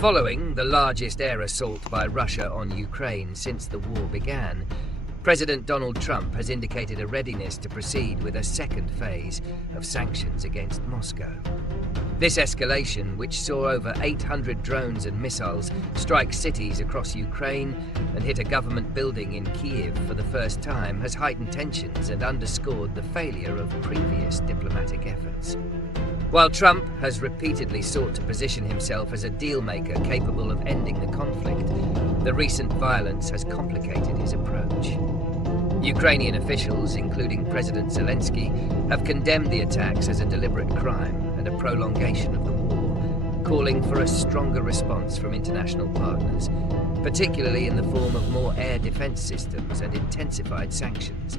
Following the largest air assault by Russia on Ukraine since the war began, President Donald Trump has indicated a readiness to proceed with a second phase of sanctions against Moscow. This escalation, which saw over 800 drones and missiles strike cities across Ukraine and hit a government building in Kyiv for the first time, has heightened tensions and underscored the failure of previous diplomatic efforts. While Trump has repeatedly sought to position himself as a deal-maker capable of ending the conflict, the recent violence has complicated his approach. Ukrainian officials, including President Zelenskyy, have condemned the attacks as a deliberate crime and a prolongation of the war, calling for a stronger response from international partners, particularly in the form of more air defense systems and intensified sanctions.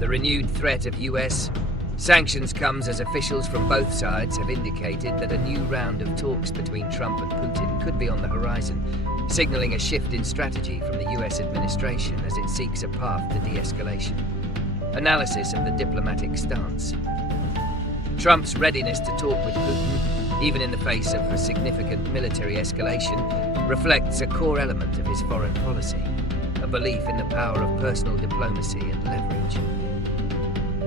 The renewed threat of US sanctions comes as officials from both sides have indicated that a new round of talks between Trump and Putin could be on the horizon, signaling a shift in strategy from the US administration as it seeks a path to de-escalation. Analysis of the diplomatic stance. Trump's readiness to talk with Putin, even in the face of a significant military escalation, reflects a core element of his foreign policy, a belief in the power of personal diplomacy and leverage.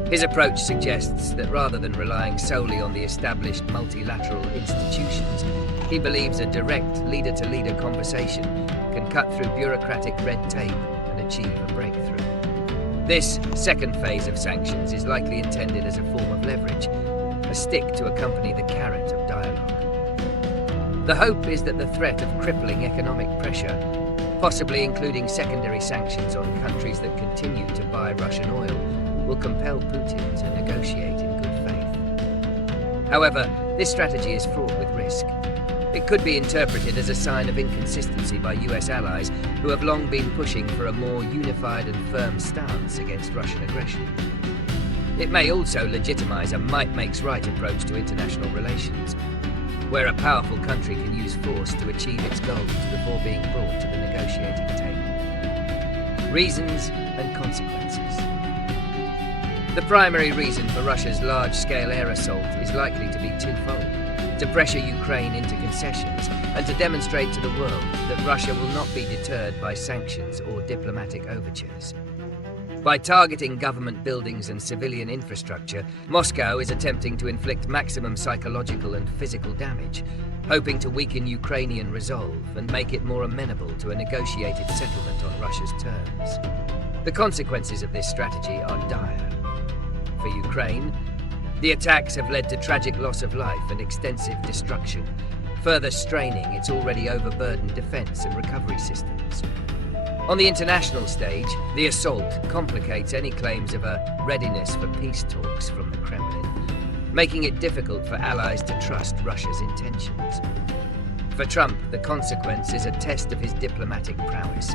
His approach suggests that rather than relying solely on the established multilateral institutions, he believes a direct leader-to-leader conversation can cut through bureaucratic red tape and achieve a breakthrough. This second phase of sanctions is likely intended as a form of leverage, a stick to accompany the carrot of dialogue. The hope is that the threat of crippling economic pressure, possibly including secondary sanctions on countries that continue to buy Russian oil, will compel Putin to negotiate in good faith. However, this strategy is fraught with risk. It could be interpreted as a sign of inconsistency by US allies who have long been pushing for a more unified and firm stance against Russian aggression. It may also legitimize a might-makes-right approach to international relations, where a powerful country can use force to achieve its goals before being brought to the negotiating table. Reasons and consequences. The primary reason for Russia's large-scale air assault is likely to be twofold: to pressure Ukraine into concessions and to demonstrate to the world that Russia will not be deterred by sanctions or diplomatic overtures. By targeting government buildings and civilian infrastructure, Moscow is attempting to inflict maximum psychological and physical damage, hoping to weaken Ukrainian resolve and make it more amenable to a negotiated settlement on Russia's terms. The consequences of this strategy are dire. For Ukraine, the attacks have led to tragic loss of life and extensive destruction, further straining its already overburdened defense and recovery systems. On the international stage, the assault complicates any claims of a readiness for peace talks from the Kremlin, making it difficult for allies to trust Russia's intentions. For Trump, the consequence is a test of his diplomatic prowess.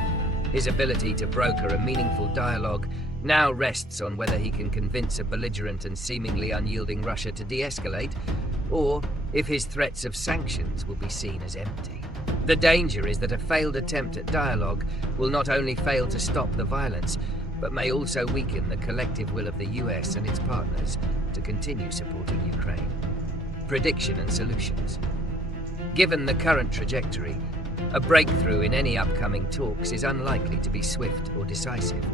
His ability to broker a meaningful dialogue now rests on whether he can convince a belligerent and seemingly unyielding Russia to de-escalate, or if his threats of sanctions will be seen as empty. The danger is that a failed attempt at dialogue will not only fail to stop the violence, but may also weaken the collective will of the US and its partners to continue supporting Ukraine. Prediction and solutions. Given the current trajectory, a breakthrough in any upcoming talks is unlikely to be swift or decisive.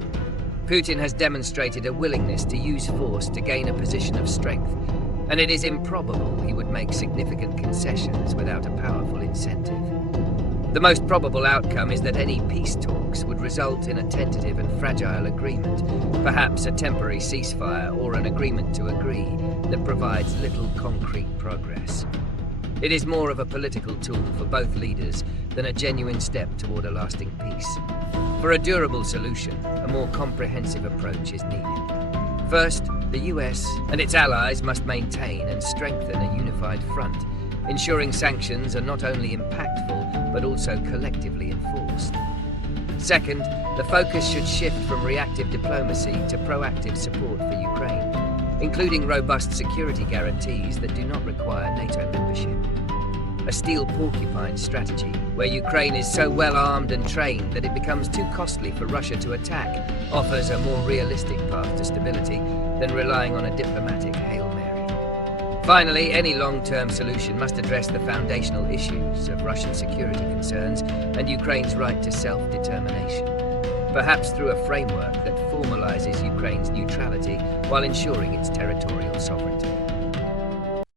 Putin has demonstrated a willingness to use force to gain a position of strength, and it is improbable he would make significant concessions without a powerful incentive. The most probable outcome is that any peace talks would result in a tentative and fragile agreement, perhaps a temporary ceasefire or an agreement to agree that provides little concrete progress. It is more of a political tool for both leaders than a genuine step toward a lasting peace. For a durable solution, a more comprehensive approach is needed. First, the US and its allies must maintain and strengthen a unified front, ensuring sanctions are not only impactful but also collectively enforced. Second, the focus should shift from reactive diplomacy to proactive support for Ukraine, including robust security guarantees that do not require NATO membership. A steel porcupine strategy, where Ukraine is so well armed and trained that it becomes too costly for Russia to attack, offers a more realistic path to stability than relying on a diplomatic Hail Mary. Finally, any long-term solution must address the foundational issues of Russian security concerns and Ukraine's right to self-determination, perhaps through a framework that formalizes Ukraine's neutrality while ensuring its territorial sovereignty.